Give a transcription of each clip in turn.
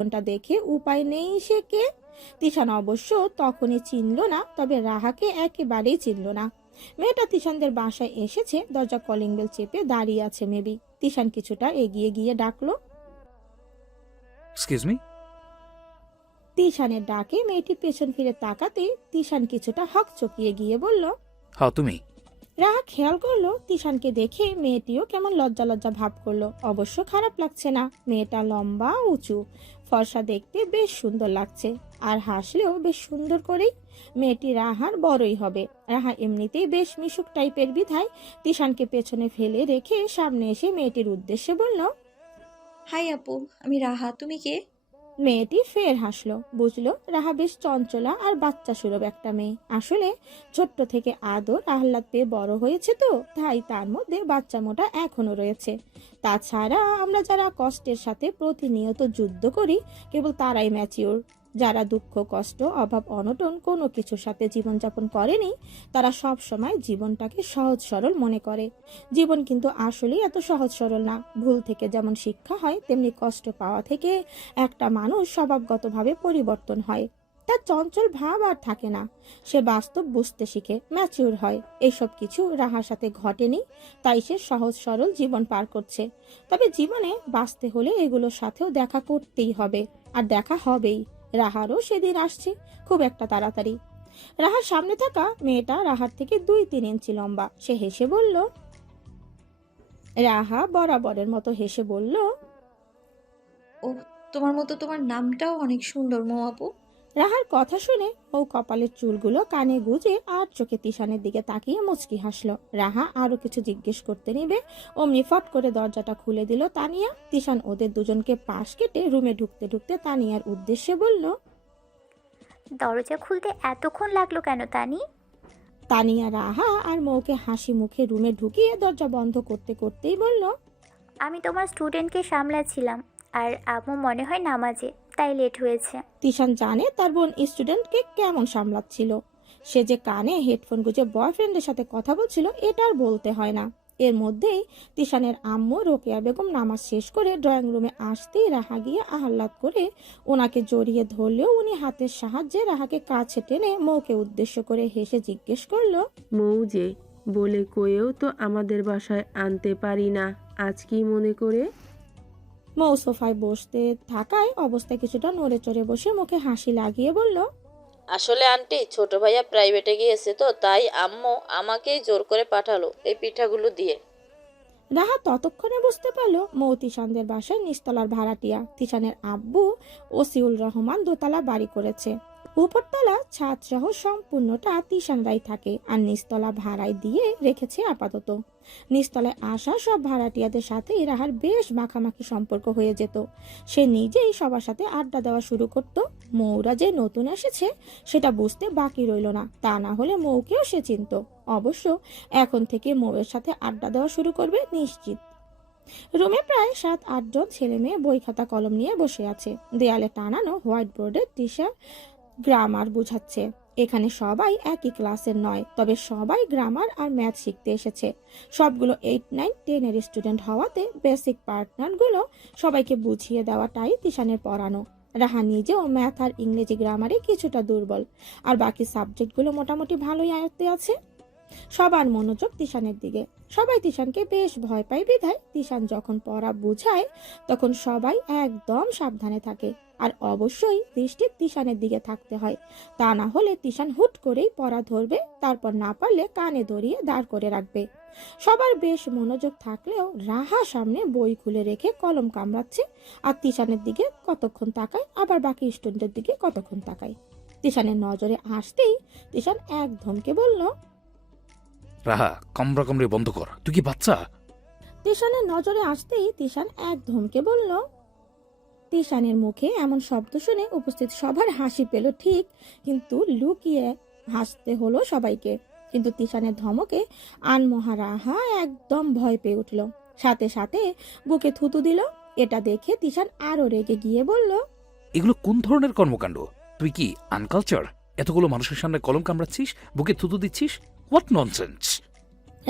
জীবনটা দেখে উপায় নেই সে কে। তিশান অবশ্য তখনই চিনল না, তবে রাহাকে একেবারেই চিনল না। মেয়েটা তিশানদের বাসায় এসেছে, দরজা কলিং বেল চেপে দাঁড়িয়ে আছে মেবি। তিশান কিছুটা এগিয়ে গিয়ে ডাকলো। Excuse me. তিশানের ডাকে মেয়েটি পেছন ফিরে তাকাতে তিশান কিছুটা হকচকিয়ে গিয়ে বলল, হ্যাঁ তুমি। রাহা খেয়াল করলো তিশানকে দেখে মেয়েটিও কেমন লজ্জা লজ্জা ভাব করলো। অবশ্য খারাপ লাগছে না, মেয়েটা লম্বা উঁচু ফর্সা, দেখতে বেশ সুন্দর লাগছে, আর হাসলেও বেশ সুন্দর করেই। মেয়েটি রাহার বড়ই হবে। রাহা এমনিতেই বেশ মিশুক টাইপের বিধায় তিশানকে পেছনে ফেলে রেখে সামনে এসে মেয়েটির উদ্দেশ্যে বলল, হাই আপু, আমি রাহা, তুমি কে? মেয়েটি ফের হাসলো। বুঝলো রাহা বেশ চঞ্চলা আর বাচ্চা সুলভ একটা মেয়ে। আসলে ছোট্ট থেকে আদর আহ্লাদ পেয়ে বড় হয়েছে, তো তাই তার মধ্যে বাচ্চা মোটা এখনো রয়েছে। তাছাড়া আমরা যারা কষ্টের সাথে প্রতিনিয়ত যুদ্ধ করি কেবল তারাই ম্যাচিওর। যারা দুঃখ কষ্ট অভাব অনটন কোনো কিছুর সাথে জীবনযাপন করেনি তারা সব সময় জীবনটাকে সহজ সরল মনে করে। জীবন কিন্তু আসলেই এত সহজ সরল না। ভুল থেকে যেমন শিক্ষা হয়, তেমনি কষ্ট পাওয়া থেকে একটা মানুষ স্বভাবগতভাবে পরিবর্তন হয়। তার চঞ্চল ভাব আর থাকে না, সে বাস্তব বুঝতে শিখে, ম্যাচিউর হয়। এইসব কিছু রাহার সাথে ঘটেনি, তাই সে সহজ সরল জীবন পার করছে। তবে জীবনে বাঁচতে হলে এগুলোর সাথেও দেখা করতেই হবে, আর দেখা হবেই। রাহারও সেদিন আসছে, খুব একটা তাড়াতাড়ি। রাহার সামনে থাকা মেয়েটা রাহার থেকে 2-3 ইঞ্চি লম্বা। সে হেসে বলল, রাহা বরাবরের মতো হেসে বলল, ও, তোমার মতো তোমার নামটাও অনেক সুন্দর মৌ আপু। রাহার কথা শুনে ও কপালের চুলগুলো কানে গুজে আর চোখে তিশানের দিকে তাকিয়ে মুচকি হাসলো। রাহা আরো কিছু জিজ্ঞেস করতে নিবে, অমনি ফট করে দরজাটা খুলে দিল তানিয়া। তিশান ওদের দুজনকে পাশ কেটে রুমে ঢুকতে ঢুকতে তানিয়ার উদ্দেশ্যে বলল, দরজা খুলতে এতক্ষণ লাগলো কেন তানি? তানিয়া রাহা আর মৌকে হাসি মুখে রুমে ঢুকিয়ে দরজা বন্ধ করতে করতেই বলল, আমি তোমার স্টুডেন্টকে সামলাচ্ছিলাম, আর আম্মু মনে হয় নামাজে, তাই লেট হয়েছে। তিশান জানে তার বোন স্টুডেন্টকে কেমন সামলাচ্ছিল। সে যে কানে হেডফোন গুঁজে বয়ফ্রেন্ডের সাথে কথা বলছিল এটা আর বলতে হয় না। এর মধ্যেই তিশানের আম্মু রোকেয়া বেগম নামাজ শেষ করে ড্রয়িং রুমে আসতেই রাহা গিয়ে আহ্লাদ করে ওনাকে জড়িয়ে ধরলেও উনি হাতের সাহায্যে রাহাকে কাছে টেনে মৌকে উদ্দেশ্য করে হেসে জিজ্ঞেস করলো, মৌ যে বলে কয়েও তো আমাদের বাসায় আনতে পারি না, আজ কি মনে করে? মৌ সোফায় বসতে থাকায় অবস্থায় কিছুটা নড়ে চড়ে বসে মুখে হাসি লাগিয়ে বলল, আসলে আন্টি, ছোট ভাইয়া প্রাইভেটে গিয়েছে তো, তাই আম্মু আমাকেই জোর করে পাঠালো এই পিঠাগুলো দিয়ে। রাহা ততক্ষণে বুঝতে পারলো মৌ তিশানদের বাসায় নিচতলার ভাড়াটিয়া। তিশানের আব্বু ওসিউল রহমান দোতলা বাড়ি করেছে। উপরতলা ছাদ সহ সম্পূর্ণটা তিশানরাই থাকে, আর নিচতলা ভাড়ায় দিয়ে রেখেছে আপাতত। নিচতলায় আসা সব ভাড়াটিয়াদের সাথে রাহার বেশ মাখামাখি সম্পর্ক হয়ে যেত। সে নিজেই সবার সাথে আড্ডা দেওয়া শুরু করত। মৌরা যে নতুন এসেছে সেটা বুঝতে বাকি রইল না, তা না হলে মৌকেও সে চিনত। অবশ্য এখন থেকে মৌয়ের সাথে আড্ডা দেওয়া শুরু করবে নিশ্চিত। রুমে প্রায় 7-8 জন ছেলে মেয়ে বই খাতা কলম নিয়ে বসে আছে। দেয়ালে টানানো হোয়াইট বোর্ডের টিচার গ্রামার বুঝাচ্ছে। এখানে সবাই একই ক্লাসের নয়, তবে সবাই গ্রামার আর ম্যাথ শিখতে এসেছে। সবগুলো 8, 9, 10 এর স্টুডেন্ট হওয়াতে বেসিক পার্টনারগুলো সবাইকে বুঝিয়ে দেওয়াটাই তিশানের পড়ানো। রাহা নিজেও ম্যাথ আর ইংরেজি গ্রামারে কিছুটা দুর্বল, আর বাকি সাবজেক্টগুলো মোটামুটি ভালোই আয়ত্তে আছে। সবার মনোযোগ তিশানের দিকে। সবাই তিশানকে বেশ ভয় পায় বিধায় তিশান যখন পড়া বুঝায় তখন সবাই একদম সাবধানে থাকে, আর অবশ্যই দৃষ্টি তিশানের দিকে থাকতে হয়। তা না হলে তিশান হুট করেই পড়া ধরবে, তারপর না পারলে কানে ধরিয়ে দাঁড় করে রাখবে। সবার বেশ মনোযোগ থাকলেও রাহা সামনে বই খুলে রেখে কলম কামড়াচ্ছে, আর তিশানের দিকে কতক্ষণ তাকায়, আবার বাকি স্টুডেন্টের দিকে কতক্ষণ তাকায়। তিশানের নজরে আসতেই তিশান এক ধমকে বলল, রাহা, কামড়া কামড়ে বন্ধ কর, তুই কি বাচ্চা? তিশানের নজরে আসতেই তিশান এক ধমকে বলল। তিশানের মুখে এমন শব্দ শুনে উপস্থিত সবার হাসি পেল ঠিক, কিন্তু লুকিয়ে হাসতে হলো সবাইকে। কিন্তু তিশানের ধমকে আনমহা রাহা একদম ভয় পেয়ে উঠল, সাথে সাথে বুকে থুতু দিল। এটা দেখে তিশান আরো রেগে গিয়ে বলল, এগুলো কোন ধরনের কর্মকাণ্ড? তুই কি আনকালচার? এতগুলো মানুষের সামনে কলম কামড়াচ্ছিস, বুকে থুতু দিচ্ছিস? What nonsense!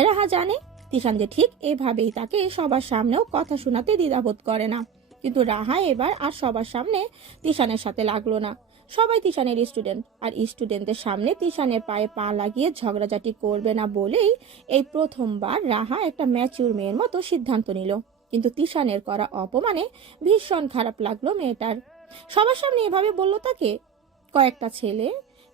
রাহা জানে তিশান যে ঠিক এভাবেই তাকে সবার সামনেও কথা শোনাতে দ্বিধাবোধ করে না। কিন্তু রাহা এবার আর সবার সামনে তিশানের সাথে লাগলো না। সবাই তিশানের স্টুডেন্ট, আর স্টুডেন্টদের সামনে তিশানের পায়ে পা লাগিয়ে ঝগড়াঝাটি করবে না বলেই এই প্রথমবার রাহা একটা ম্যাচিউর মেয়ের মতো সিদ্ধান্ত নিল। কিন্তু তিশানের করা অপমানে ভীষণ খারাপ লাগলো মেয়েটার। সবার সামনে এভাবে বলল তাকে। কয়েকটা ছেলে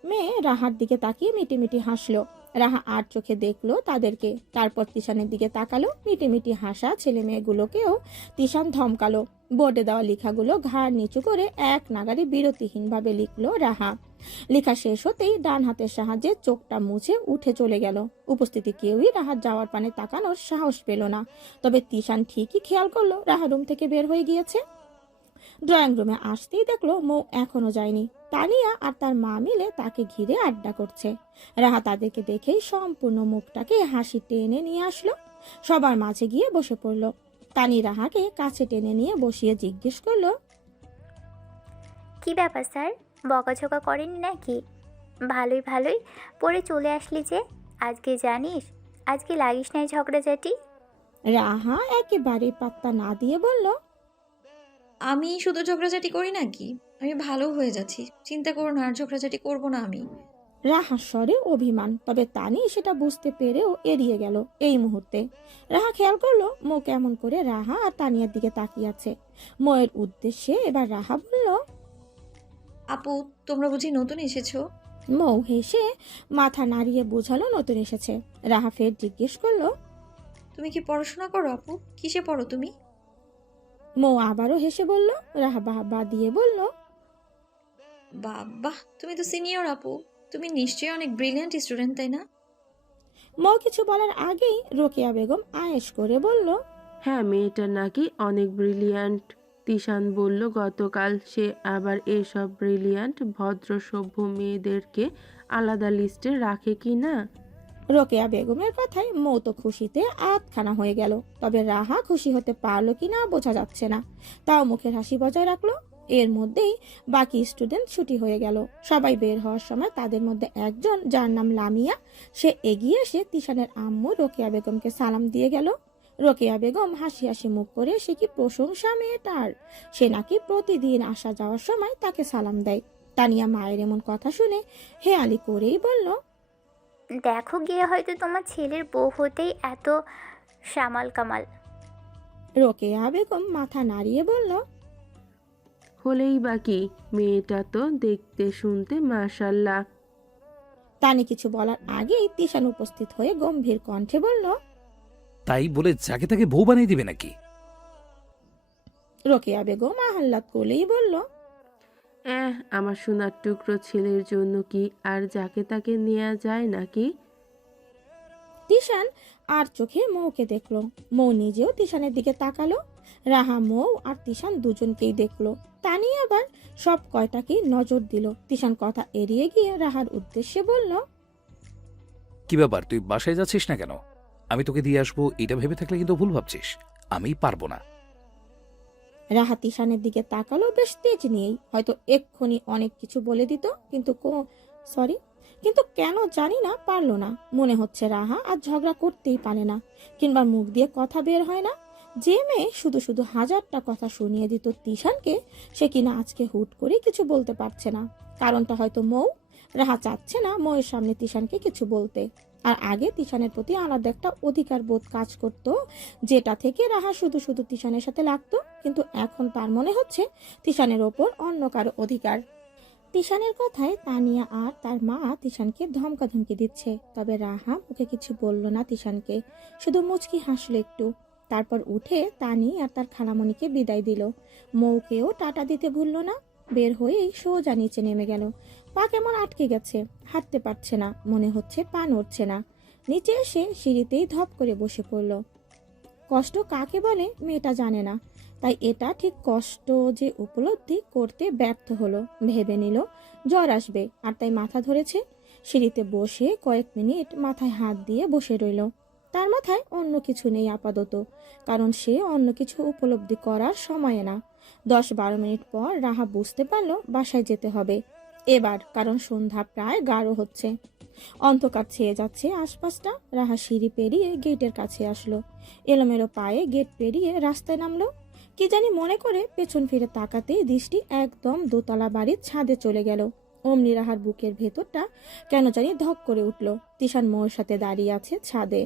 মেয়ে রাহার দিকে তাকিয়ে মিটিমিটি হাসলো। রাহা আর চোখে দেখলো তাদেরকে, তারপর তিশানের দিকে তাকালো। মিটিমিটি হাসা ছেলে মেয়েগুলোকেও তিশান ধমকালো। বোর্ডে দেওয়া লেখাগুলো ঘাড় নিচু করে এক নাগারে বিরতিহীনভাবে লিখলো রাহা। লেখা শেষ হতেই ডান হাতের সাহায্যে চোখটা মুছে উঠে চলে গেল। উপস্থিতি কেউই রাহার যাওয়ার পানে তাকানোর সাহস পেল না। তবে তিশান ঠিকই খেয়াল করলো রাহা রুম থেকে বের হয়ে গিয়েছে। ড্রয়িং রুমে আসতেই দেখলো মৌ এখনো যায়নি। তানিয়া আর তার মা মিলে তাকে ঘিরে আড্ডা করছে। রাহা তাদেরকে দেখেই সম্পূর্ণ মুখটাকে হাসি টেনে নিয়ে আসলো। সবার মাঝে গিয়ে বসে পড়লো। তানি রাহাকে কাছে টেনে নিয়ে বসিয়ে জিজ্ঞেস করলো, কি ব্যাপার স্যার, বকাঝকা করেনি নাকি? ভালোই ভালোই পড়ে চলে আসলি যে। আজকে জানিস, আজকে লাগিস নাই ঝগড়াঝাটি। রাহা একেবারে পাত্তা না দিয়ে বলল, আমি শুধু ঝগড়াঝাটি করি নাকি? আমি ভালো হয়ে যাচ্ছি, চিন্তা করো না, আর ঝগড়াঝাটি করবো না আমি। রাহার স্বরে অভিমান। তবে তানি সেটা বুঝতে পেরেও এড়িয়ে গেল এই মুহূর্তে। রাহা খেয়াল করলো মৌ কেমন করে রাহা আর তানিয়ার দিকে তাকিয়ে আছে। মৌয়ের উদ্দেশ্যে এবার রাহা বলল, আপু, তোমরা বুঝি নতুন এসেছো? মৌ হেসে মাথা নাড়িয়ে বোঝালো নতুন এসেছে। রাহা ফের জিজ্ঞেস করলো, তুমি কি পড়াশোনা করো আপু? কিসে পড়ো তুমি? মৌ আবারও হেসে বলল। রাহা বাহবা দিয়ে বলল, বাহ, তুমি তো সিনিয়র আপু। তুমি নিশ্চয়ই অনেক ব্রিলিয়ান্ট স্টুডেন্ট, তাই না? মৌ কিছু বলার আগেই রোকেয়া বেগম আয়েশ করে বলল, হ্যাঁ, মেয়েটা নাকি অনেক ব্রিলিয়ান্ট। তিশান বলল গতকাল সে আবার এসব ব্রিলিয়ান্ট ভদ্র সভ্য মেয়েদেরকে আলাদা লিস্টে রাখে কি না। রোকেয়া বেগমের কথায় মৌ তো খুশিতে আধখানা হয়ে গেল। তবে রাহা খুশি হতে পারলো কিনা বোঝা যাচ্ছে না। তাও মুখের হাসি বজায় রাখলো। এর মধ্যেই বাকি স্টুডেন্ট ছুটি হয়ে গেল। সবাই বের হওয়ার সময় তাদের মধ্যে একজন, যার নাম লামিয়া, সে এগিয়ে এসে তিশানের আম্মু রোকেয়া বেগমকে সালাম দিয়ে গেল। রোকেয়া বেগম হাসি হাসি মুখ করে, সে কি প্রশংসা মেয়েটার! সে নাকি প্রতিদিন আসা যাওয়ার সময় তাকে সালাম দেয়। তানিয়া মায়ের এমন কথা শুনে হেয়ালি করেই বলল, দেখো গিয়ে হয়তো তোমার ছেলের বউ হতেই এত সামাল কামাল। রোকেয়া বেগম মাথা নাড়িয়ে বলল, হলেই বাকি, মেয়েটা তো দেখতে শুনতে মাশাল্লাহ। তানি কিছু বলার আগেই তিশান উপস্থিত হয়ে গম্ভীর কণ্ঠে বলল, তাই বলে যাকে তাকে বউ বানিয়ে দিবে নাকি? রোকেয়া বেগম আহ্লাদ করলেই বলল, আমার সোনার টুকরো ছেলের জন্য কি আর যাকে তাকে নেওয়া যায় নাকি? তিশান আর চোখে মৌকে দেখলো। মৌ নিজেও তিশানের দিকে তাকালো। রাহা, মৌ আর তিশান দুজনকেই দেখলো। তানি আবার সব কয়টাকেই নজর দিল। তিশান কথা এড়িয়ে গিয়ে রাহার উদ্দেশ্যে বলল, কি ব্যাপার, তুই বাসায় যাচ্ছিস না কেন? আমি তোকে দিয়ে আসবো এটা ভেবে থাকলে কিন্তু ভুল ভাবছিস। আমি পারবো না। রাহা তিশানের দিকে তাকালো বেশ তেজ নিয়েই। হয়তো এক্ষুনি অনেক কিছু বলে দিত, কিন্তু কেন জানি না পারলো না। মনে হচ্ছে রাহা আর ঝগড়া করতেই পারে না, কিংবা মুখ দিয়ে কথা বের হয় না। যে মেয়ে শুধু শুধু হাজারটা কথা শুনিয়ে দিত তিশানকে, সে কিনা আজকে হুট করে কিছু বলতে পারছে না। কারণটা হয়তো মৌ। রাহা চাচ্ছে না মৌয়ের সামনে তিশানকে কিছু বলতে। আর আগে তিশানের প্রতি আলাদা একটা অধিকার বোধ কাজ করতো, যেটা থেকে রাহা শুধু শুধু তিশানের সাথে লাগতো। কিন্তু এখন তার মনে হচ্ছে তিশানের ওপর অন্য কারো অধিকার। তিশানের কথায় তানিয়া আর তার মা তিশানকে ধমকাধমকি দিচ্ছে। তবে রাহা মুখে কিছু বলল না তিশানকে, শুধু মুচকি হাসলো একটু। তারপর উঠে তানি আর তার খালামণিকে বিদায় দিল। মৌকেও টাটা দিতে ভুলল না। বের হয়েই সোজা নিচে নেমে গেল। পা কেমন আটকে গেছে, হাঁটতে পারছে না, মনে হচ্ছে পা নড়ছে না। নিচে এসে সিঁড়িতেই ধপ করে বসে পড়ল। কষ্ট কাকে বলে মেয়েটা জানে না, তাই এটা ঠিক কষ্ট যে উপলব্ধি করতে ব্যর্থ হলো। ভেবে নিল জ্বর আসবে, আর তাই মাথা ধরেছে। সিঁড়িতে বসে কয়েক মিনিট মাথায় হাত দিয়ে বসে রইল। তার মাথায় অন্য কিছু নেই আপাতত, কারণ সে অন্য কিছু উপলব্ধি করার সময় না। 10-12 মিনিট পর রাহা বুঝতে পারল বাসায় যেতে হবে এবার, কারণ সন্ধ্যা প্রায় গাঢ় হচ্ছে। অন্ধকার ছেয়ে যাচ্ছে আশপাশটা। রাহা সিঁড়ি পেরিয়ে গেটের কাছে আসলো। এলোমেলো পায়ে গেট পেরিয়ে রাস্তায় নামলো। কি জানি মনে করে পেছন ফিরে তাকাতেই দৃষ্টি একদম দোতলা বাড়ির ছাদে চলে গেল। অমনি রাহার বুকের ভেতরটা কেন জানি ধক করে উঠল। তিশান মোর সাথে দাঁড়িয়ে আছে ছাদে।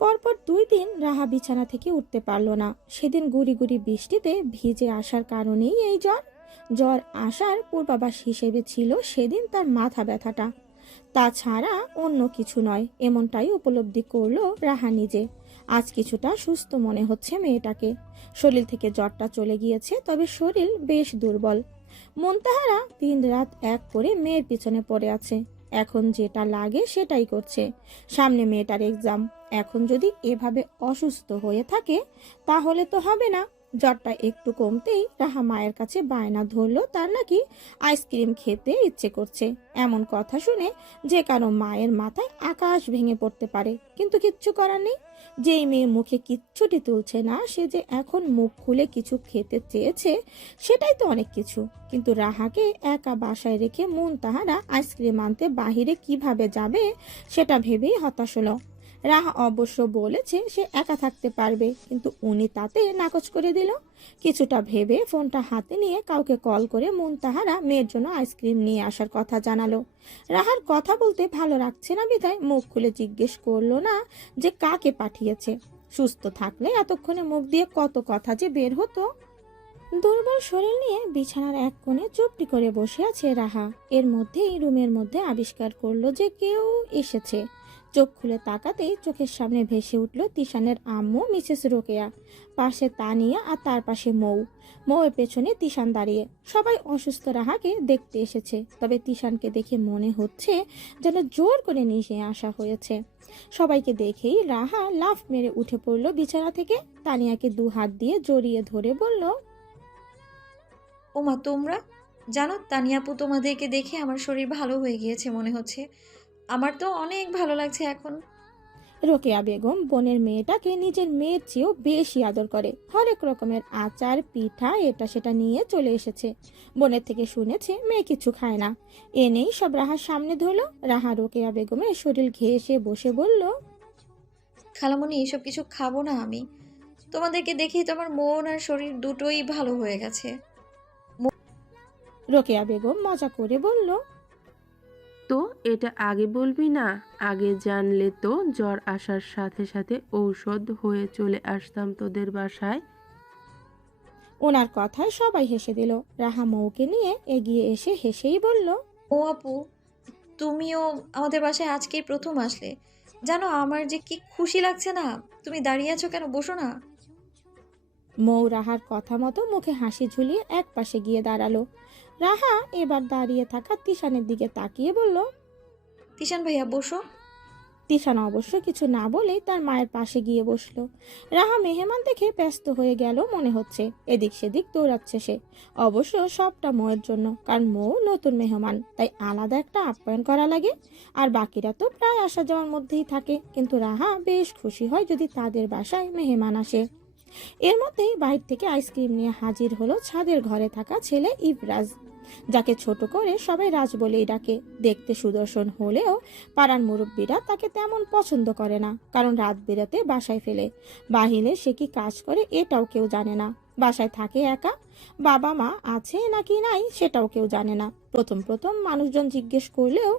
পরপর 2 দিন রাহা বিছানা থেকে উঠতে পারল না। সেদিন গুড়ি গুড়ি বৃষ্টিতে ভিজে আসার কারণেই এই জ্বর। জ্বর আসার পূর্বাভাস হিসেবে ছিল সেদিন তার মাথা ব্যথাটা, তাছাড়া অন্য কিছু নয়। এমনটাই উপলব্ধি করলো রাহা নিজে। আজ কিছুটা সুস্থ মনে হচ্ছে মেয়েটাকে। শরীর থেকে জ্বরটা চলে গিয়েছে, তবে শরীর বেশ দুর্বল। মুনতাহারা 3 রাত এক করে মেয়ের পিছনে পড়ে আছে। এখন যেটা লাগে সেটাই করছে। সামনে মেয়েটার এক্সাম। এখন যদি এভাবে অসুস্থ হয়ে থাকে তাহলে তো হবে না। জ্বরটা একটু কমতেই রাহা মায়ের কাছে বায়না ধরলো তার নাকি আইসক্রিম খেতে ইচ্ছে করছে। এমন কথা শুনে যে কারো মায়ের মাথায় আকাশ ভেঙে পড়তে পারে, কিন্তু কিচ্ছু করার নেই। যেই মেয়ে মুখে কিচ্ছুটি তুলছে না সে যে এখন মুখ খুলে কিছু খেতে চেয়েছে, সেটাই তো অনেক কিছু। কিন্তু রাহাকে একা বাসায় রেখে মুনতাহারা আইসক্রিম আনতে বাহিরে কিভাবে যাবে সেটা ভেবেই হতাশ হলো। রাহা অবশ্য বলেছে সে একা থাকতে পারবে, কিন্তু উনি তাতে নাকচ করে দিল। কিছুটা ভেবে ফোনটা হাতে নিয়ে কাউকে কল করে মুনতাহারা মেয়ের জন্য আইসক্রিম নিয়ে আসার কথা জানালো। রাহার কথা বলতে ভালো লাগছে না বিধায় মুখ খুলে জিজ্ঞেস করলো না যে কাকে পাঠিয়েছে। সুস্থ থাকলে এতক্ষণে মুখ দিয়ে কত কথা যে বের হতো। দুর্বল শরীর নিয়ে বিছানার এক কোণে চুপটি করে বসে আছে রাহা। এর মধ্যেই রুমের মধ্যে আবিষ্কার করলো যে কেউ এসেছে। চোখ খুলে তাকাতেই চোখের সামনে ভেসে উঠল তিশানের আম্মু মিসেস রোকেয়া, পাশে তানিয়া আর তার পাশে মৌয়ের পেছনে তিশান দাঁড়িয়ে। সবাই অসুস্থ রাহাকে দেখতে এসেছে, তবে তিশানকে দেখে মনে হচ্ছে যেন জোর করে নিয়ে আসা হয়েছে। সবাইকে দেখেই রাহা লাফ মেরে উঠে পড়ল বিছানা থেকে। তানিয়াকে 2 হাত দিয়ে জড়িয়ে ধরে বলল, ওমা তোমরা জানো তানিয়াপু, তোমাদেরকে দেখে আমার শরীর ভালো হয়ে গিয়েছে মনে হচ্ছে। আমার তো অনেক ভালো লাগছে এখন। রোকেয়া বেগম বোনের মেয়েটাকে নিজের মেয়ের চেয়েও বেশি আদর করে। হরেক রকমের আচার পিঠা এটা সেটা নিয়ে চলে এসেছে। বোনের থেকে শুনেছে মেয়ে কিছু খায় না। এনেই সব রাহার সামনে ধরলো। রাহা রোকেয়া বেগমের শরীর ঘেঁষে বসে বলল, খালামণি, এসব কিছু খাবো না আমি। তোমাদেরকে দেখেই তো আমার মন আর শরীর দুটোই ভালো হয়ে গেছে। রোকেয়া বেগম মজা করে বলল, তো এটা আগে বলবি না? আগে জানলে তো জ্বর আসার সাথে সাথে ঔষধ হয়ে চলে আসতাম তোদের বাসায়। ওনার কথায় সবাই হেসে দিল। রাহা মৌকে নিয়ে এগিয়ে এসে হেসেই বলল, ও আপু, তুমিও আমাদের বাসায় আজকেই প্রথম আসলে। জানো আমার যে কি খুশি লাগছে না। তুমি দাঁড়িয়ে আছো কেন, বসো না। মৌ রাহার কথা মতো মুখে হাসি ঝুলিয়ে এক পাশে গিয়ে দাঁড়ালো। রাহা এবার দাঁড়িয়ে থাকা তিশানের দিকে তাকিয়ে বলল, তিশান ভাইয়া বসো। তিশান অবশ্য কিছু না বলেই তার মায়ের পাশে গিয়ে বসলো। রাহা মেহমান দেখে ব্যস্ত হয়ে গেল মনে হচ্ছে। এদিক সেদিক দৌড়াচ্ছে সে। অবশ্য সবটা মৌয়ের জন্য, কারণ মৌ নতুন মেহমান, তাই আলাদা একটা আপ্যায়ন করা লাগে। আর বাকিরা তো প্রায় আসা যাওয়ার মধ্যেই থাকে, কিন্তু রাহা বেশ খুশি হয় যদি তাদের বাসায় মেহমান আসে। এর মধ্যেই বাইরে থেকে আইসক্রিম নিয়ে হাজির হলো ছাদের ঘরে থাকা ছেলে ইবরাজ, যাকে ছোট করে সবাই রাজ বলেই ডাকে। দেখতে সুদর্শন হলেও পাড়ার মুরব্বীরা তাকে তেমন পছন্দ করে না, কারণ রাত বেরাতে বাসায় ফেলে। বাহিরে সে কি কাজ করে এটাও কেউ জানে না। বাসায় থাকে একা, বাবা মা আছে নাকি নাই সেটাও কেউ জানে না। প্রথম প্রথম মানুষজন জিজ্ঞেস করলেও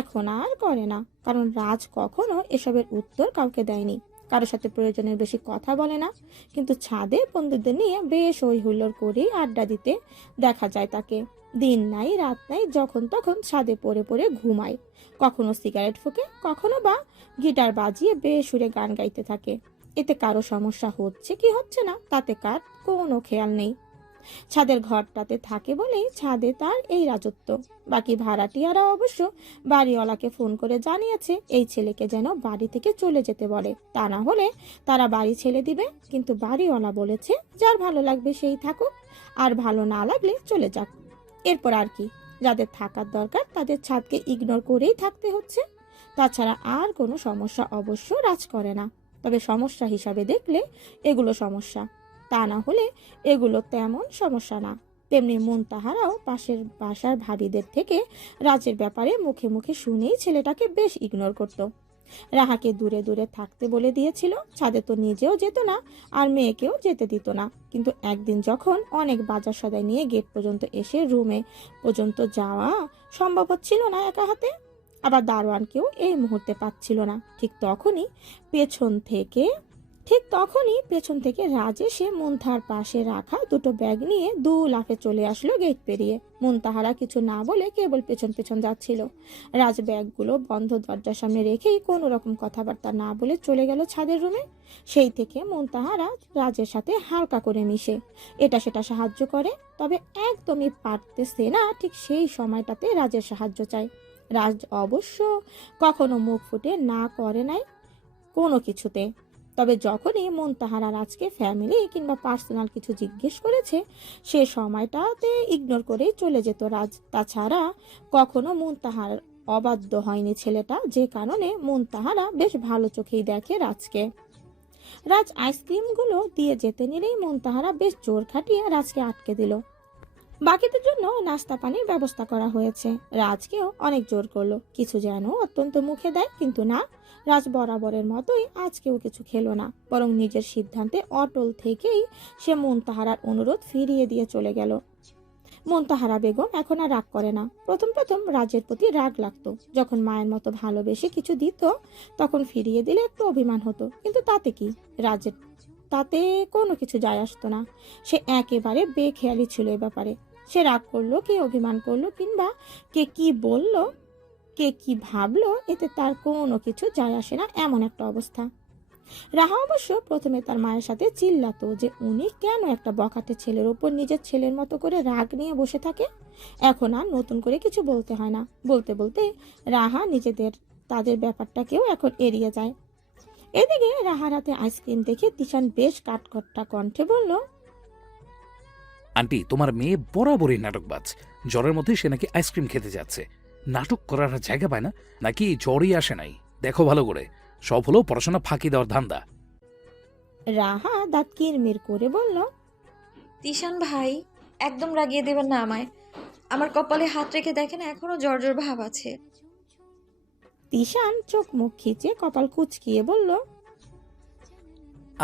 এখন আর করে না, কারণ রাজ কখনো এসবের উত্তর কাউকে দেয়নি। কারোর সাথে প্রয়োজনের বেশি কথা বলে না, কিন্তু ছাদে বন্ধুদের নিয়ে বেশ হই হুল্লোড় করেই আড্ডা দিতে দেখা যায় তাকে। দিন নাই রাত নাই যখন তখন ছাদে পড়ে পড়ে ঘুমায়। কখনো সিগারেট ফুঁকে, কখনো বা গিটার বাজিয়ে বেসুরে গান গাইতে থাকে। এতে কারো সমস্যা হচ্ছে কি হচ্ছে না তাতে কার কোনো খেয়াল নেই। ছাদের ঘরটাতে থাকে বলেই ছাদে তার এই রাজত্ব। বাকি ভাড়াটিয়ারা অবশ্য বাড়িওয়ালাকে ফোন করে জানিয়েছে এই ছেলেকে যেন বাড়ি থেকে চলে যেতে বলে, তা না হলে তারা বাড়ি ছেড়ে দিবে। কিন্তু বাড়িওয়ালা বলেছে যার ভালো লাগবে সেই থাকুক, আর ভালো না লাগলে চলে যাক। এরপর আর কি, যাদের থাকার দরকার তাদের ছাদকে ইগনোর করেই থাকতে হচ্ছে। তাছাড়া আর কোনো সমস্যা অবশ্য রাজ করে না। তবে সমস্যা হিসাবে দেখলে এগুলো সমস্যা, তা না হলে এগুলো তেমন সমস্যা না। তেমনি মুনতাহারাও পাশের বাসার ভাবিদের থেকে রাজের ব্যাপারে মুখে মুখে শুনেই ছেলেটাকে বেশ ইগনোর করত। রাহাকে দূরে দূরে থাকতে বলে দিয়েছিল। ছাদে তো নিজেও যেত না, আর মেয়েকেও যেতে দিত না। কিন্তু একদিন যখন অনেক বাজার সদাই নিয়ে গেট পর্যন্ত এসে রুমে পর্যন্ত যাওয়া সম্ভব হচ্ছিল না একা হাতে, আবার দারোয়ানকেও এই মুহূর্তে পাচ্ছিল না, ঠিক তখনই পেছন থেকে রাজ এসে মুনতাহার পাশে রাখা দুটো ব্যাগ নিয়ে দু লাফে চলে আসলো গেট পেরিয়ে। মুনতাহারা কিছু না বলে কেবল পেছন পেছন যাচ্ছিল। রাজ ব্যাগগুলো বন্ধ দরজার সামনে রেখেই কোনো রকম কথাবার্তা না বলে চলে গেল ছাদের রুমে। সেই থেকে মুনতাহারা রাজের সাথে হালকা করে মিশে, এটা সেটা সাহায্য করে, তবে একদমই পারতেছে না ঠিক সেই সময়টাতে রাজের সাহায্য চায়। রাজ অবশ্য কখনো মুখ ফুটে না করে নাই কোনো কিছুতে, তবে যখনই মুনতাহারা রাজকে ফ্যামিলি কিংবা পার্সোনাল কিছু জিজ্ঞেস করেছে, সে সময়টাতে ইগনোর করে চলে যেত রাজ। তাছাড়া কখনো মুনতাহার অবাধ্য হয়নি ছেলেটা, যে কারণে মুনতাহারা বেশ ভালো চোখেই দেখে রাজকে। রাজ আইসক্রিমগুলো দিয়ে যেতে নিলেই মুনতাহারা বেশ জোর খাটিয়ে রাজকে আটকে দিল। বাকিদের জন্য নাস্তা পানির ব্যবস্থা করা হয়েছে। রাজকেও অনেক জোর করলো কিছু যেন অত্যন্ত মুখে দেয়, কিন্তু না, রাজ বরাবরের মতোই আজকেও কিছু খেলো না, বরং নিজের সিদ্ধান্তে অটল থেকেই সে মুনতাহারার অনুরোধ ফিরিয়ে দিয়ে চলে গেল। মুনতাহারা বেগম এখন আর রাগ করে না। প্রথম প্রথম রাজের প্রতি রাগ লাগতো, যখন মায়ের মতো ভালোবেসে কিছু দিত তখন ফিরিয়ে দিলে একটু অভিমান হতো, কিন্তু তাতে কি, রাজের তাতে কোনো কিছু যায় আসতো না। সে একেবারে বেখেয়ালি ছিল এ ব্যাপারে। সে রাগ করলো, কে অভিমান করলো, কিংবা কে কি বললো, কে কি ভাবলো, এতে তার কোনো কিছু যায় আসে না, এমন একটা অবস্থা। রাহা অবশ্য প্রথমে তার মায়ের সাথে চিল্লাতো যে উনি কেন একটা বখাটে ছেলের উপর নিজের ছেলের মতো করে রাগ নিয়ে বসে থাকে। এখন আর নতুন করে কিছু বলতে হয় না। বলতে বলতে রাহা তাদের ব্যাপারটাকেও এখন এড়িয়ে যায়। এদিকে রাহার হাতে আইসক্রিম দেখে তিশান বেশ কাঠখট্টা কণ্ঠে বলল, আন্টি, তোমার মেয়ে বরাবরই নাটকবাজ। জ্বরের মধ্যে সে নাকি আইসক্রিম খেতে যাচ্ছে। নাটক করার আর জায়গা পায় না, নাকি জ্বরই আসে নাই? দেখো ভালো করে, সব হলো পড়াশোনা ফাঁকি দেওয়ার ধান্দা। রাহা দাঁত কিরমির করে বলল, তিশান ভাই, একদম রাগিয়ে দেবেন না আমায়। আমার কপালে হাত রেখে দেখেন, এখনো জ্বর জ্বর ভাব আছে। তিশান চোখ মুখ খিচে কপাল কুঁচকিয়ে বলল,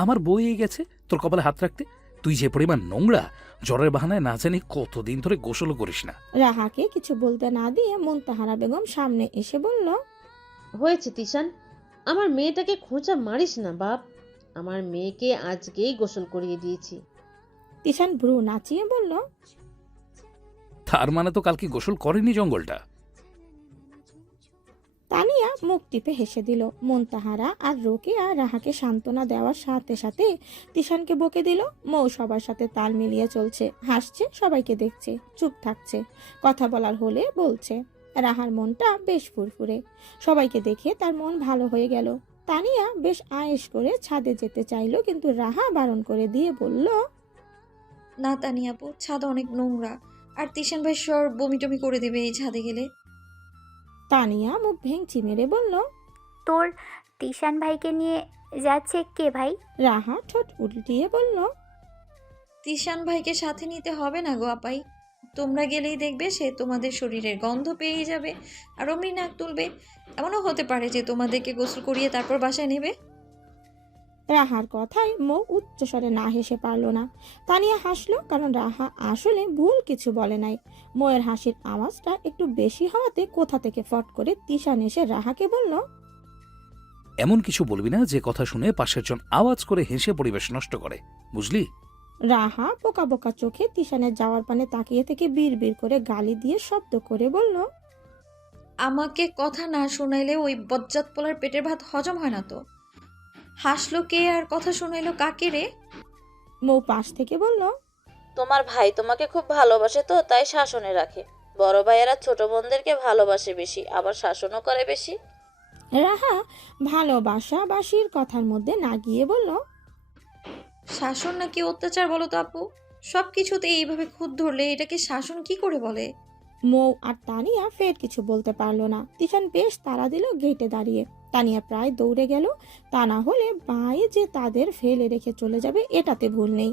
আমার বই গেছে তোর কপালে হাত রাখতে? তুই যে পরিমাণ নোংরা, জ্বরের বাহানায় না জানি কতদিন ধরে গোসল করিস না। রাহাকে কিছু বলতে না দিয়ে মুনতাহারা বেগম সামনে এসে বলল, হয়েছে তিশান, আমার মেয়েটাকে খোঁচা মারিস না বাপ। আমার মেয়েকে আজকেই গোসল করিয়ে দিয়েছি। তিশান ভ্রু নাচিয়ে বলল, তার মানে তো কালকে গোসল করেনি জঙ্গলটা। তানিয়া মুখ টিপে হেসে দিল। মুনতাহারা আর রোকেয়া রাহাকে সান্ত্বনা দেওয়ার সাথে সাথে তিশানকে বকে দিল। মৌ সবার সাথে তাল মিলিয়ে চলছে, হাসছে, সবাইকে দেখছে, চুপ থাকছে, কথা বলার হলে বলছে। রাহার মনটা বেশ ফুরফুরে, সবাইকে দেখে তার মন ভালো হয়ে গেল। তানিয়া বেশ আয়েশ করে ছাদে যেতে চাইলো, কিন্তু রাহা বারণ করে দিয়ে বলল, না তানিয়া আপু, ছাদ অনেক নোংরা, আর তিশান ভাই সর বমি টমি করে দেবে এই ছাদে গেলে। তানিয়া মুখ ভেঙচি মেরে বলল, তোর তিশান ভাইকে নিয়ে যাচ্ছে কে ভাই? রাহা ঠোঁট উল্টিয়ে বলল, তিশান ভাইকে সাথে নিতে হবে না গো আপাই, তোমরা গেলেই দেখবে সে তোমাদের শরীরের গন্ধ পেয়ে যাবে আর অমনি নাক তুলবে। এমনও হতে পারে যে তোমাদেরকে গোসল করিয়ে তারপর বাসায় নেবে। রাহার কথায় মৌ উচ্চস্বরে না হেসে পারল না। তানিয়া হাসলো, কারণ রাহা আসলে ভুল কিছু বলে নাই। মৌয়ের হাসির আওয়াজটা একটু বেশি হওয়াতে কোথা থেকে ফট করে তিশান এসে রাহাকে বলল, এমন কিছু বলবি না যে কথা শুনে পাশের জন আওয়াজ করে হেসে পরিবেশ নষ্ট করে, বুঝলি? রাহা বোকা বোকা চোখে তিশানের যাওয়ার পানে তাকিয়ে থেকে বিড় বিড় করে গালি দিয়ে শব্দ করে বলল, আমাকে কথা না শোনাইলে ওই বজ্জাত পোলার পেটের ভাত হজম হয় না তো। হাসলো কে আর কথা শোনাইলো কাকে রে? মৌ পাশ থেকে বলল, তোমার ভাই তোমাকে খুব ভালোবাসে তো তাই শাসনে রাখে। বড় ভাইয়েরা ছোট বোনদেরকে ভালোবাসে বেশি, আবার শাসনও করে বেশি। রাহা ভালোবাসা বাসির কথার মধ্যে না গিয়ে বলল, শাসন নাকি অত্যাচার বলো তো আপু? সব কিছুতে এইভাবে খুদ ধরলে এটাকে শাসন কি করে বলে? মৌ আর তানিয়া ফের কিছু বলতে পারলো না। তিশান বেশ তাড়া দিল গেটে দাঁড়িয়ে। তানিয়া প্রায় দৌড়ে গেল, তা না হলে বাই যে তাদের ফেলে রেখে চলে যাবে এটাতে ভুল নেই।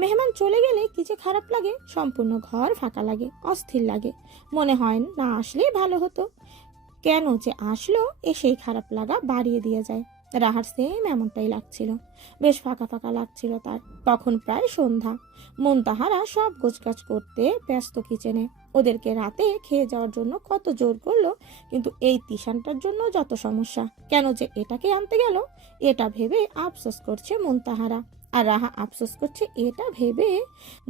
মেহমান চলে গেলে কি যে খারাপ লাগে, সম্পূর্ণ ঘর ফাঁকা লাগে, অস্থির লাগে, মনে হয় না আসলেই ভালো হতো। কেন যে আসলো এসেই খারাপ লাগা বাড়িয়ে দিয়ে যায়। রাহার সেম এমনটাই লাগছিল, বেশ ফাঁকা ফাঁকা লাগছিল তার। তখন প্রায় সন্ধ্যা। মুনতাহারা সব গোছগাছ করতে ব্যস্ত কিচেনে। ওদেরকে রাতে খেয়ে যাওয়ার জন্য কত জোর করলো, কিন্তু এই তিশানটার জন্য যত সমস্যা। কেন যে এটাকে আনতে গেল এটা ভেবে আফসোস করছে মুনতাহারা। আর রাহা আফসোস করছে এটা ভেবে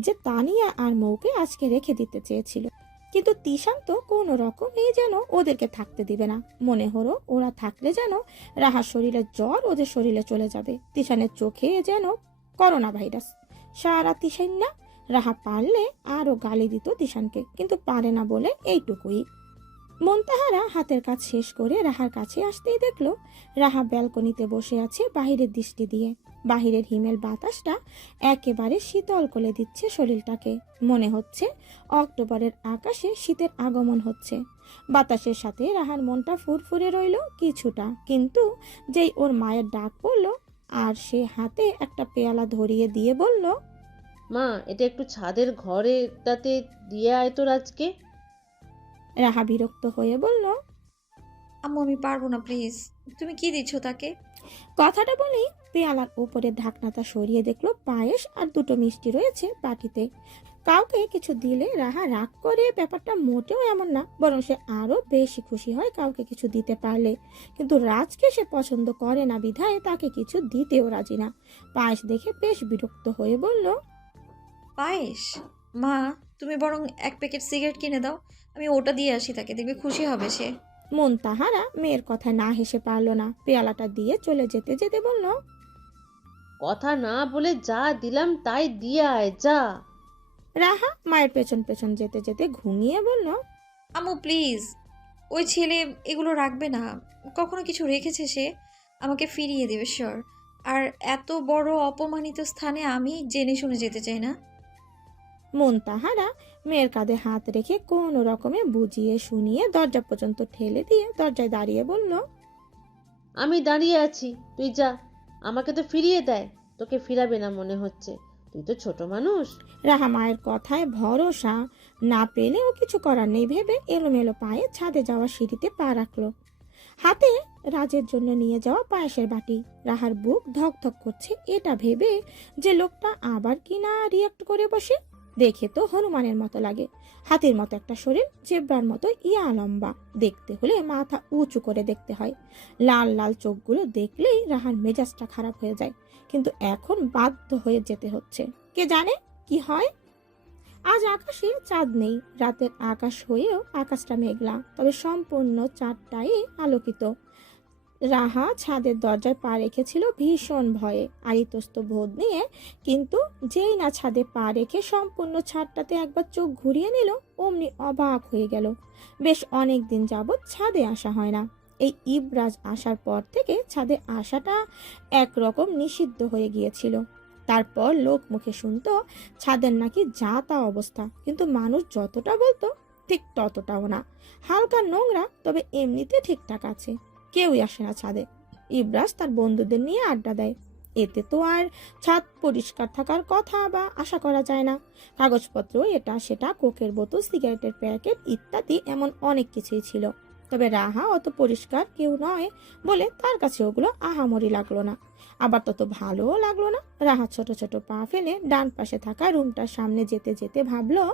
যে তানিয়া আর মৌকে আজকে রেখে দিতে চেয়েছিল, কিন্তু তিশান তো কোনো রকমই যেন ওদেরকে থাকতে দিবে না। মনে হলো ওরা থাকলে যেন রাহার শরীরের জ্বর ওদের শরীরে চলে যাবে। তিশানের চোখে যেন করোনা ভাইরাস। সারা তিশান না, রাহা পারলে আরো গালি দিত তিশানকে, কিন্তু পারে না বলে এইটুকুই। মুনতাহারা হাতের কাজ শেষ করে রাহার কাছে আসতেই দেখলো রাহা ব্যালকনিতে বসে আছে বাহিরের দৃষ্টি দিয়ে। বাহিরের হিমেল বাতাসটা একেবারে শীতল করে দিচ্ছে শরীরটাকে। মনে হচ্ছে অক্টোবরের আকাশে শীতের আগমন হচ্ছে। বাতাসের সাথে রাহার মনটা ফুরফুরে রইল কিছুটা, কিন্তু যেই ওর মায়ের ডাক পড়লো আর সে হাতে একটা পেয়ালা ধরিয়ে দিয়ে বলল, মা, এটা একটু ছাদের ঘরেটাতে দিয়ে আয় তো আজকে। রাহা বিরক্ত হয়ে বলল, আম্মু আমি পারবো না, প্লিজ। তুমি কি দিচ্ছ তাকে? কথাটা বলেই পেয়ালার উপরে ঢাকনাটা সরিয়ে দেখলো পায়েস আর দুটো মিষ্টি রয়েছে বাটিতে। কাউকে কিছু দিলে রাহা রাগ করে, ব্যাপারটা মোটেও এমন না, বরং সে আরো বেশি খুশি হয় কাউকে কিছু দিতে পারলে। কিন্তু রাজকে সে পছন্দ করে না বিধায় তাকে কিছু দিতেও রাজি না। পায়েস দেখে বেশ বিরক্ত হয়ে বলল, পায়েস? মা, তুমি বরং এক প্যাকেট সিগারেট কিনে দাও, আমি ওটা দিয়ে আসি তাকে, দেখবে খুশি হবে সে। মুনতাহারা মেয়ের কথায় না হেসে পারল না, পেয়ালাটা দিয়ে চলে যেতে যেতে বলল, কথা না বলে যা দিলাম তাই দিয়ে আয়, যা। রাহা মায়ের পেছন পেছন যেতে যেতে ঘুমিয়ে বলল, আম্মু প্লিজ, ওই ছেলে এগুলো রাখবে না। কখনো কিছু রেখেছে সে আমাকে ফিরিয়ে দেবে শিওর। আর এত বড় অপমানিত স্থানে আমি জেনে শুনে যেতে চাই না। মুনতাহারা মেয়ের কাঁধে হাত রেখে কোনো রকমে বুঝিয়ে শুনিয়ে দরজা পর্যন্ত ঠেলে দিয়ে দরজায় দাঁড়িয়ে বলল, আমি দাঁড়িয়ে আছি, তুই যা। আমাকে তো ফিরিয়ে দেয়, তোকে ফিরাবে না মনে হচ্ছে, তুই তো ছোট মানুষ। রাহা মায়ের কথায় ভরসা না পেলেও কিছু করার নেই ভেবে এলোমেলো পায়ে ছাদে যাওয়া সিঁড়িতে পা রাখলো। হাতে রাজের জন্য নিয়ে যাওয়া পায়েসের বাটি। রাহার বুক ধক ধক করছে এটা ভেবে যে লোকটা আবার কিনা রিয়াক্ট করে বসে। দেখে তো হনুমানের মতো লাগে, হাতির মতো একটা শরীর, জেব্রার মতো ইয়া লম্বা। দেখতে হলে মাথা উঁচু করে দেখতে হয়। লাল লাল চোখগুলো দেখলেই রাহার মেজাজটা খারাপ হয়ে যায়, কিন্তু এখন বাধ্য হয়ে যেতে হচ্ছে। কে জানে কি হয়। আজ আকাশে চাঁদ নেই, রাতের আকাশ হয়েও আকাশটা মেঘলা, তবে সম্পূর্ণ চাঁদটাই আলোকিত। রাহা ছাদের দরজায় পা রেখেছিল ভীষণ ভয়ে আর ইতস্ত বোধ নিয়ে, কিন্তু যেই না ছাদে পা রেখে সম্পূর্ণ ছাদটাতে একবার চোখ ঘুরিয়ে নিল, অমনি অবাক হয়ে গেল। বেশ অনেক দিন যাবৎ ছাদে আসা হয় না। এই ইবরাজ আসার পর থেকে ছাদে আসাটা একরকম নিষিদ্ধ হয়ে গিয়েছিল। তারপর লোক মুখে শুনতো ছাদের নাকি যা তা অবস্থা, কিন্তু মানুষ যতটা বলতো ঠিক ততটাও না। হালকা নোংরা, তবে এমনিতে ঠিকঠাক আছে। কেউই আসে না ছাদে। ইবরাজ তার বন্ধুদের নিয়ে আড্ডা দেয়, এতে তো আর ছাদ পরিষ্কার থাকার কথা বা আশা করা যায় না। কাগজপত্র এটা সেটা, কোকের বোতল, সিগারেটের প্যাকেট ইত্যাদি এমন অনেক কিছুই ছিল। তবে রাহা অত পরিষ্কার কেউ নয় বলে তার কাছে ওগুলো আহামরি লাগলো না, আবার তত ভালোও লাগলো না। রাহা ছোট ছোট পা ফেলে ডান পাশে থাকা রুমটার সামনে যেতে যেতে ভাবলো,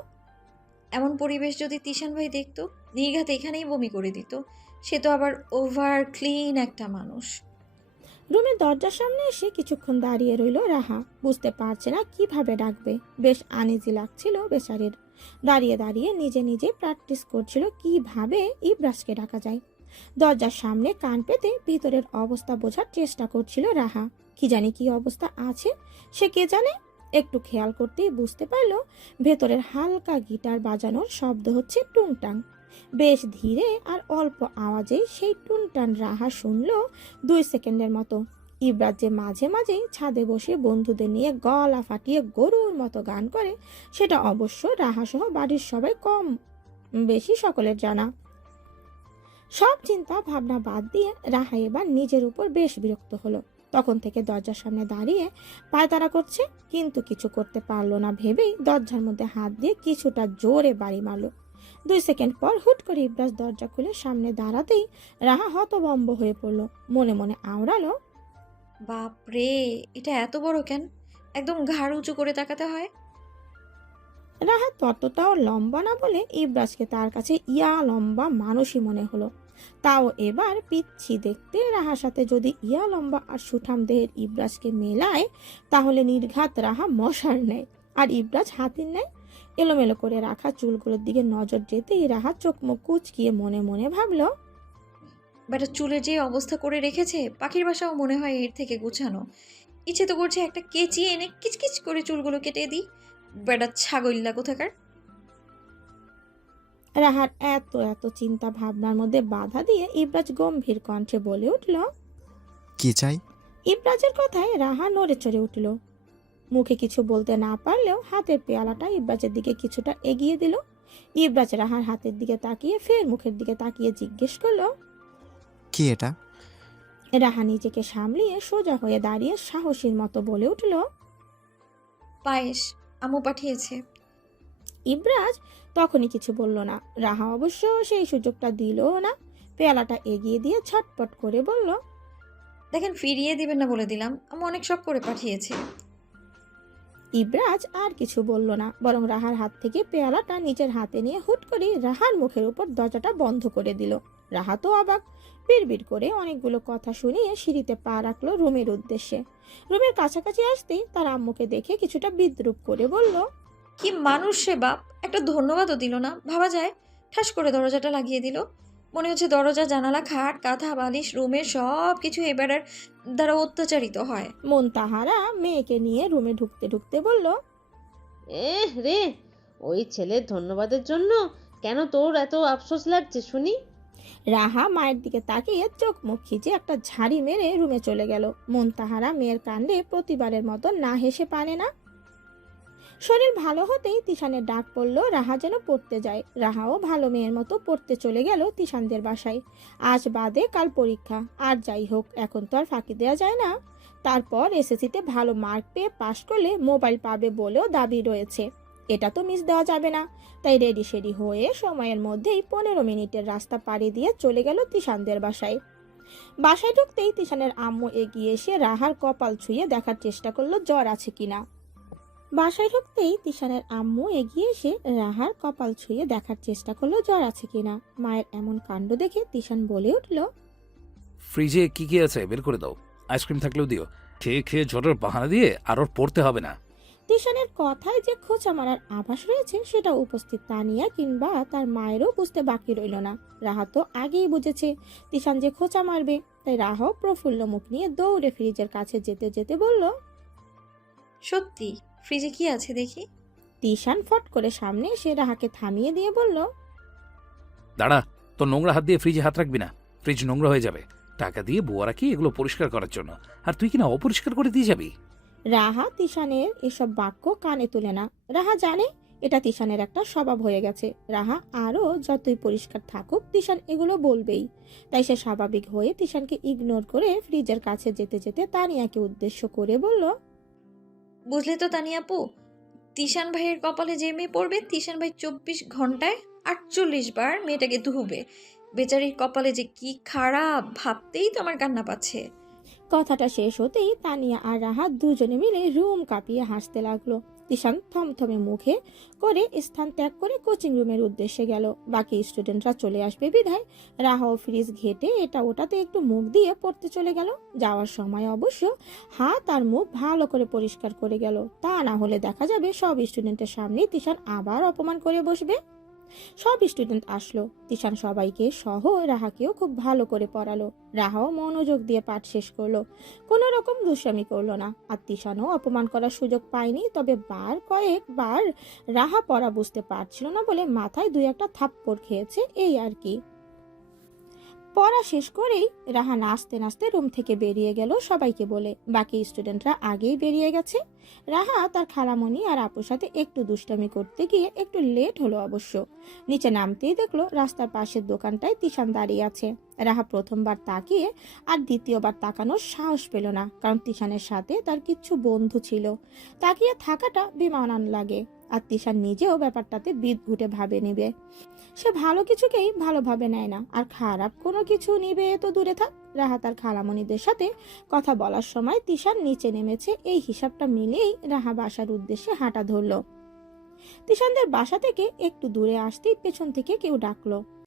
এমন পরিবেশ যদি তিশান ভাই দেখতো, নির্ঘাত এখানেই বমি করে দিত। সে তো আবার ওভার ক্লিন একটা মানুষ। রুমের দরজার সামনে এসে কিছুক্ষণ দাঁড়িয়ে রইল রাহা। বুঝতে পারছে না কিভাবে ডাকবে, বেশ আনইজি লাগছিল বেচারির। দাঁড়িয়ে দাঁড়িয়ে নিজে নিজে প্র্যাকটিস করছিল কিভাবে ইবরাজকে ডাকা যায়। দরজার সামনে কান পেতে ভিতরের অবস্থা বোঝার চেষ্টা করছিল রাহা। কি জানি কি অবস্থা আছে সে কে জানে। একটু খেয়াল করতেই বুঝতে পারলো ভেতরের হালকা গিটার বাজানোর শব্দ হচ্ছে টুংটাং। বেশ ধীরে আর অল্প আওয়াজে সেই টুনটান রাহা শুনল 2 সেকেন্ডের মতো। ইবরাজ যে মাঝে মাঝেই ছাদে বসে বন্ধুদের নিয়ে গলা ফাটিয়ে গরুর মতো গান করে, সেটা অবশ্য রাহা সহ বাড়ির সবাই কম বেশি সকলের জানা। সব চিন্তা ভাবনা বাদ দিয়ে রাহা এবার নিজের উপর বেশ বিরক্ত হলো। তখন থেকে দরজার সামনে দাঁড়িয়ে পায়তারা করছে, কিন্তু কিছু করতে পারলো না ভেবেই দরজার মধ্যে হাত দিয়ে কিছুটা জোরে বাড়ি মারলো। 2 সেকেন্ড পর হুট করে ইব্রাজ দরজা খুলে সামনে দাঁড়াতেই রাহা হতভম্ব হয়ে পড়ল। মনে মনে আওড়ালো, বাপ রে, এটা এত বড় কেন? একদম ঘাড় উঁচু করে তাকাতে হয়। রাহা ততটাও লম্বা না বলে ইব্রাজকে তার কাছে ইয়া লম্বা মানুষই মনে হলো। তাও এবার পিচ্ছি দেখতে রাহার সাথে যদি ইয়া লম্বা আর সুঠাম দেহের ইব্রাজকে মেলায়, তাহলে নির্ঘাত রাহা মশার নেয় আর ইব্রাজ হাতির নেয়। এলোমেলো করে রাখা চুলগুলোর দিকে নজর যেতেই রাহা চোখ মুখ কুচকিয়ে মনে মনে ভাবলো, বেটা চুলের যে অবস্থা করে রেখেছে, পাখির বাসাও মনে হয় এর থেকে গুছানো। ইচ্ছে তো করছে একটা কেচি এনে কিচকিচ করে চুলগুলো কেটে দিই। বেটা ছাগল্লা কোথাকার। রাহার এত এত চিন্তা ভাবনার মধ্যে বাধা দিয়ে ইব্রাজ গম্ভীর কণ্ঠে বলে উঠল। কি চাই? ইব্রাজের কথায় রাহা নড়ে চড়ে উঠল। মুখে কিছু বলতে না পারলেও হাতের পেয়ালাটা ইব্রাজের দিকে কিছুটা এগিয়ে দিল। ইব্রাজ রাহার হাতের দিকে তাকিয়ে ফের মুখের দিকে তাকিয়ে জিজ্ঞেস করলো। কি এটা? রাহা নিজেকে সামলিয়ে সোজা হয়ে দাঁড়িয়ে সাহসীর মতো বলে উঠল। পায়েস আম্মু পাঠিয়েছে। ইব্রাজ তখনই কিছু বলল না। রাহা অবশ্য সেই সুযোগটা দিল না। পেয়ালাটা এগিয়ে দিয়ে ছটপট করে বলল, দেখেন, ফিরিয়ে দিবেন না বলে দিলাম, আম্মু অনেক শখ করে পাঠিয়েছে। ইব্রাজ আর কিছু বলল না, বরং রাহার হাত থেকে পেয়ালাটা নিজের হাতে নিয়ে হুট করে রাহার মুখের উপর দরজাটা বন্ধ করে দিল। রাহা তো অবাক। বিড়বিড় করে অনেকগুলো কথা শুনিয়ে সিঁড়িতে পা রাখলো রুমের উদ্দেশ্যে। রুমের কাছাকাছি আসতেই তার আম্মুকে দেখে কিছুটা বিদ্রুপ করে বলল, কি মানুষ সে বাপ, একটা ধন্যবাদও দিল না। ভাবা যায় ঠাস করে দরজাটা লাগিয়ে দিল। মনে হচ্ছে দরজা, জানালা, খাট, কাঁথা, বালিশ, রুমের সব কিছু এবারের দ্বারা অত্যাচারিত হয়। মন তাহারা মেয়েকে নিয়ে রুমে ঢুকতে ঢুকতে বলল, রে, ওই ছেলের ধন্যবাদের জন্য কেন তোর এত আফসোস লাগছে শুনি? রাহা মায়ের দিকে তাকিয়ে চোখ মুখ খিচে একটা ঝাড়ি মেরে রুমে চলে গেল। মন তাহারা মেয়ের কাণ্ডে প্রতিবারের মতো না হেসে পারে না। শরীর ভালো হতেই তিশানের ডাক পড়ল রাহা যেন পড়তে যায়। রাহাও ভালো মেয়ের মতো পড়তে চলে গেল তিশানদের বাসায়। আজ বাদে কাল পরীক্ষা, আর যাই হোক এখন তো আর ফাঁকি দেওয়া যায় না। তারপর এসএসসিতে ভালো মার্ক পেয়ে পাশ করলে মোবাইল পাবে বলেও দাবি রয়েছে, এটা তো মিস দেওয়া যাবে না। তাই রেডি সেডি হয়ে সময়ের মধ্যেই 15 মিনিটের রাস্তা পাড়ি দিয়ে চলে গেল তিশানদের বাসায়। বাসায় ঢুকতেই তিশানের আম্মু এগিয়ে এসে রাহার কপাল ছুঁয়ে দেখার চেষ্টা করলো জ্বর আছে কিনা। বাসায় ঢুকতেই তিশানের আম্মু এগিয়ে এসে রাহার কপাল ছুঁয়ে দেখার চেষ্টা করলো জ্বর আছে কিনা। মায়ের এমন কাণ্ড দেখে তিশান বলে উঠল, ফ্রিজে কি কি আছে বের করে দাও, আইসক্রিম থাকলেও দিও। খেয়ে খেয়ে জ্বরের বাহানা দিয়ে আর ওর পড়তে হবে না। তিশানের কথায় যে খোঁচা মারার আভাস রয়েছে সেটা উপস্থিত তানিয়া কিংবা তার মায়েরও বুঝতে বাকি রইল না। রাহা তো আগেই বুঝেছে তিশান যে খোঁচা মারবে, তাই রাহাও প্রফুল্ল মুখ নিয়ে দৌড়ে ফ্রিজের কাছে যেতে যেতে বলল, সত্যি ফ্রিজে কি আছে দেখি। তিশান ফট করে সামনে এসে রাহাকে থামিয়ে দিয়ে বলল, দাঁড়া, তোর নোংরা হাত দিয়ে ফ্রিজে হাত রাখবি না, ফ্রিজ নোংরা হয়ে যাবে। টাকা দিয়ে বুয়া রাখি এগুলো পরিষ্কার করার জন্য, আর তুই কিনা অপরিষ্কার করে দিয়ে যাবি। রাহা তিশানের এসব বাক্য কানে তুলে না। রাহা জানে এটা তিশানের একটা স্বভাব হয়ে গেছে। রাহা আরও যতই পরিষ্কার থাকুক তিশান এগুলো বলবেই। তাই সে স্বাভাবিক হয়ে তিশানকে ইগনোর করে ফ্রিজের কাছে যেতে যেতে তানিয়াকে উদ্দেশ্য করে বলল, বুঝলে তো তানিয়া আপু, তিশান ভাইয়ের কপালে যে মেয়ে পড়বে, তিশান ভাই 24 ঘন্টায় 48 বার মেয়েটাকে ধুবে। বেচারির কপালে যে কি খারাপ, ভাবতেই তো আমার কান্না পাচ্ছে। কথাটা শেষ হতেই তানিয়া আর রাহা দুজনে মিলে রুম কাঁপিয়ে হাসতে লাগলো। তিশান থমথমে মুখে করে স্থান ত্যাগ করে কোচিং রুমের উদ্দেশ্যে গেল। বাকি স্টুডেন্টরা চলে আসবে বিধায় রাহাও ফ্রিজ ঘেটে এটা ওটাতে একটু মুখ দিয়ে পড়তে চলে গেল। যাওয়ার সময় অবশ্য হাত আর মুখ ভালো করে পরিষ্কার করে গেল, তা না হলে দেখা যাবে সব স্টুডেন্টের সামনেই তিশান আবার অপমান করে বসবে। সব স্টুডেন্ট আসলো। তিশান সবাইকে সহ রাহাকেও খুব ভালো করে পড়ালো। রাহাও মনোযোগ দিয়ে পাঠ শেষ করলো, কোনো রকম দুষ্টামি করলো না। আর তিশানও অপমান করার সুযোগ পায়নি। তবে কয়েকবার রাহা পড়া বুঝতে পারছিল না বলে মাথায় 2-1 থাপ্পড় খেয়েছে, এই আর কি। পড়া শেষ করেই রাহা নাচতে নাচতে রুম থেকে বেরিয়ে গেল সবাইকে বলে। বাকি স্টুডেন্টরা আগেই বেরিয়ে গেছে। রাহা তার খালামণি আর আপুর সাথে একটু দুষ্টামি করতে গিয়ে একটু লেট হলো অবশ্য। নিচে নামতেই দেখলো রাস্তার পাশের দোকানটায় তিশান দাঁড়িয়ে আছে। রাহা প্রথমবার তাকিয়ে আর দ্বিতীয়বার তাকানোর সাহস পেল না, কারণ তিশানের সাথে তার কিচ্ছু বন্ধু ছিল। তাকিয়ে থাকাটা বেমানান লাগে। আর তিশান নিজেও ব্যাপারটাতে বিদঘুটে ভাবে নিবে। সে ভালো কিছুকেই ভালোভাবে নেয় না, আর খারাপ কোনো কিছু নিবে তো দূরে থাক। রাহাত আর খালামণিদের সাথে কথা বলার সময় তিশান নিচে নেমেছে, এই হিসাবটা মিলিয়েই রাহা বাসার উদ্দেশ্যে হাঁটা ধরল। তিশানদের বাসা থেকে একটু দূরে আসতেই পেছন থেকে কেউ ডাকলো,